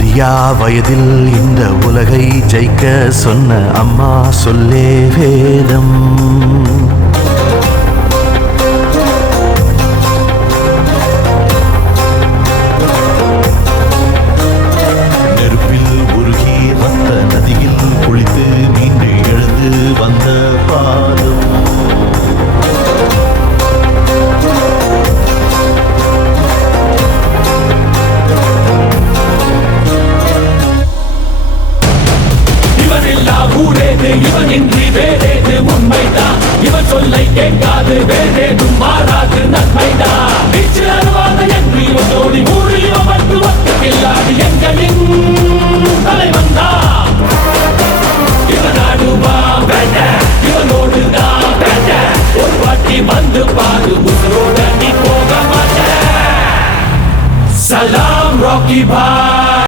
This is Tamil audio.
அறியா வயதில் இந்த உலகை ஜெயிக்க சொன்ன அம்மா சொல்லே வேதம். நெருப்பில் உருகி வந்த நதியில் குளித்து மீண்டு எழுந்து வந்த பாதம். இவன் இன்றி வேறேது உண்மைதான். இவன் சொல்லை கேட்காது வேறேதும் மாறாது நன்மைதான். வீச்சில் அருவாத என்று இவன் ஜோடி மூடு இவன் மட்டும் வக்கமில்லாது எங்களின் தலைவன் தான். இவன் ஆடுவான் வேண்ட இவனோடுதான் வேண்ட. ஒரு வாட்டி வந்து பாரு உசுரோட நீ போக மாட்ட. சலாம் ராக்கி பாய்.